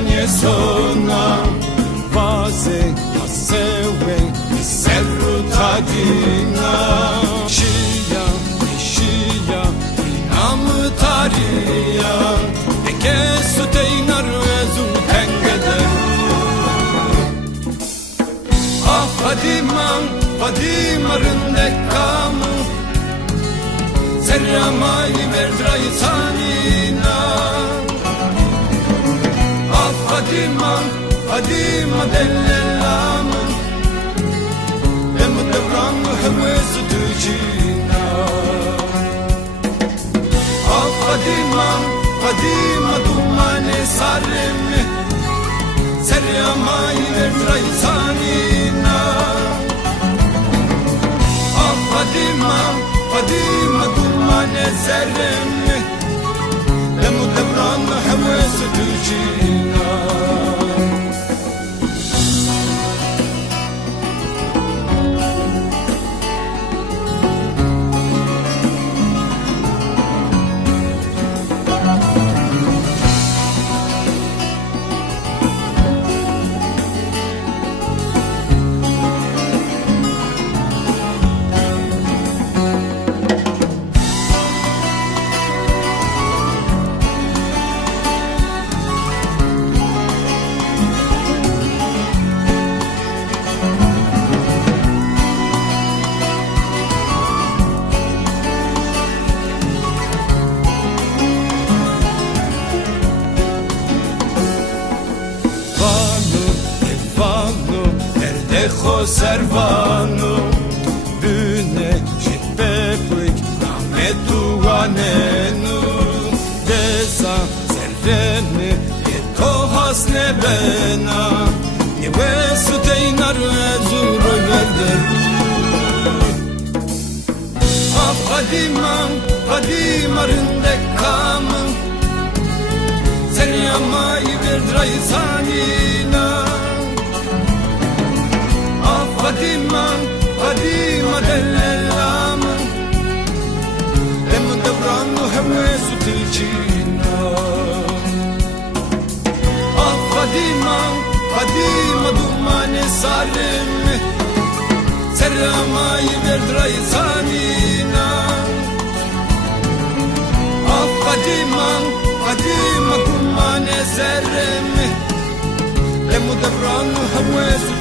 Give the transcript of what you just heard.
nie sona Vaze masewe miseru tadina Shia, shia, inam tariya Eke suteinar ezum tengede Ah Fadima rındekamu Serramai verdrai sanina Ah Fadima dell'elamu Emudevram hewesu tujina Ah Fadima dumane saremi Serramai verdrai sanina Ah Fadima dumane zerremi Emudevram hewesu tujina Dejo servano Büne şipeplik Nametu anenu Desa serveni Yeto hasne bena Nivesu teynar ezuru verderu Ah Fadima rındekamu Sen yamayı verdrayı sanina Fadima dell'elamu Emudevram hewesu tujina Ah Fadima dumane saremi Serramai verdrai sanina Ah Fadima dumane zerremi Emudevram hewesu